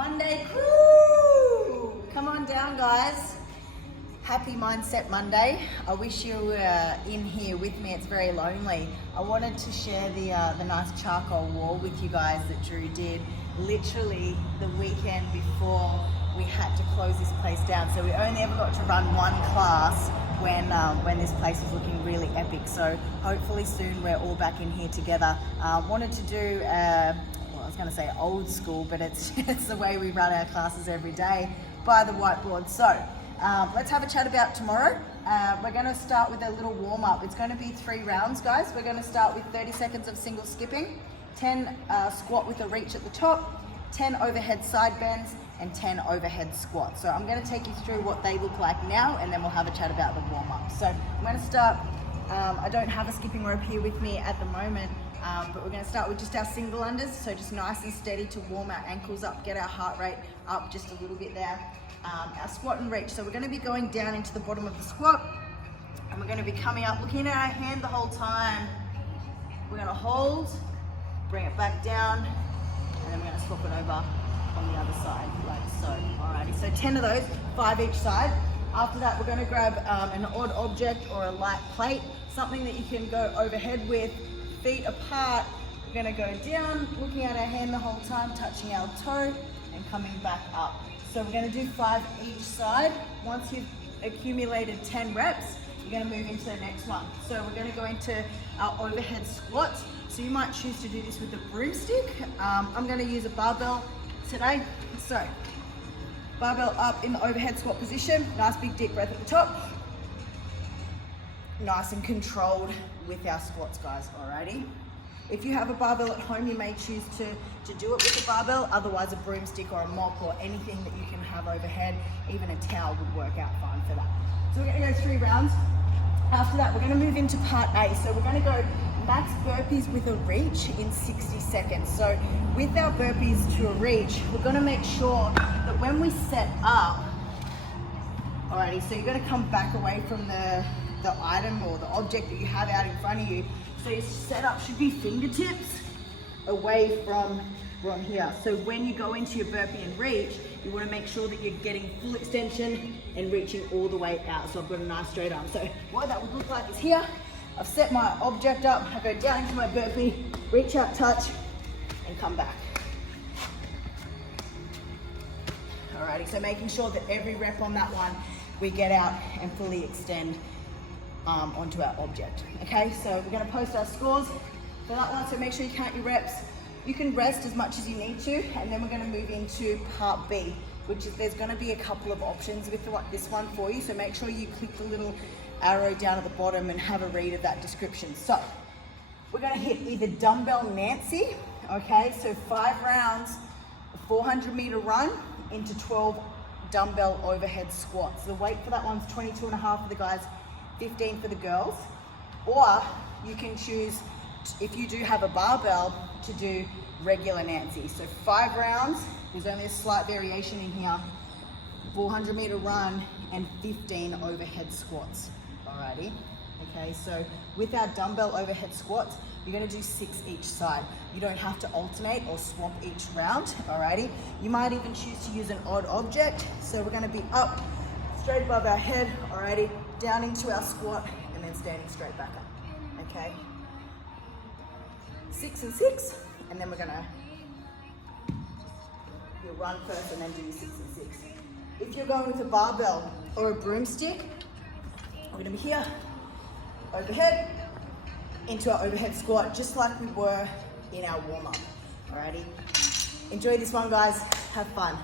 Monday crew! Come on down, guys. Happy Mindset Monday. I wish you were in here with me. It's very lonely. I wanted to share the nice charcoal wall with you guys that Drew did literally the weekend before we had to close this place down. So we only ever got to run one class when this place was looking really epic. So hopefully soon we're all back in here together. Wanted to do well, I was going to say old school, but it's the way we run our classes every day by the whiteboard. So let's have a chat about tomorrow. We're going to start with a little warm up. It's going to be 3 rounds, guys. We're going to start with 30 seconds of single skipping, 10 squat with a reach at the top, 10 overhead side bends, and 10 overhead squats. So I'm going to take you through what they look like now, and then we'll have a chat about the warm up. So I'm going to start, I don't have a skipping rope here with me at the moment, but we're going to start with just our single unders. So just nice and steady to warm our ankles up, get our heart rate up just a little bit there. Our squat and reach. So we're going to be going down into the bottom of the squat, and we're going to be coming up, looking at our hand the whole time. We're going to hold, bring it back down, and then we're going to swap it over on the other side, like so. Alrighty, so 10 of those, 5 each side. After that, we're going to grab an odd object or a light plate, something that you can go overhead with, feet apart. We're going to go down, looking at our hand the whole time, touching our toe, and coming back up. So we're going to do 5 each side. Once you've accumulated 10 reps, you're going to move into the next one. So we're going to go into our overhead squats. So you might choose to do this with a broomstick. I'm going to use a barbell today. So barbell up in the overhead squat position. Nice big deep breath at the top. Nice and controlled with our squats, guys. Alrighty. If you have a barbell at home, you may choose to do it with a barbell. Otherwise, a broomstick or a mop or anything that you can have overhead, even a towel would work out fine for that. So we're going to go 3 rounds. After that, we're going to move into part A. So we're going to go max burpees with a reach in 60 seconds. So with our burpees to a reach, we're going to make sure that when we set up, alrighty, so you're going to come back away from the item or the object that you have out in front of you. So your setup should be fingertips away from here. So when you go into your burpee and reach, you want to make sure that you're getting full extension and reaching all the way out. So I've got a nice straight arm. So what that would look like is here. I've set my object up, I go down into my burpee, reach out, touch, and come back. Alrighty, so making sure that every rep on that one, we get out and fully extend onto our object. Okay, so we're going to post our scores for that one, so make sure you count your reps. You can rest as much as you need to, and then we're going to move into part B, which is there's going to be a couple of options with this one for you, so make sure you click the little arrow down at the bottom and have a read of that description. So we're going to hit either Dumbbell Nancy, okay, so 5 rounds, a 400 meter run into 12 dumbbell overhead squats. The weight for that one's 22.5 for the guys, 15 for the girls. Or you can choose, if you do have a barbell, to do regular Nancy. So 5 rounds, there's only a slight variation in here, 400 meter run and 15 overhead squats. Alrighty, okay, so with our dumbbell overhead squats, you're going to do 6 each side. You don't have to alternate or swap each round, alrighty. You might even choose to use an odd object. So we're going to be up, straight above our head, alrighty, down into our squat, and then standing straight back up, okay. 6 and 6, and then we're going to, you'll run first and then do your 6 and 6. If you're going with a barbell or a broomstick, we're going to be here, overhead, into our overhead squat, just like we were in our warm-up. Alrighty. Enjoy this one, guys. Have fun.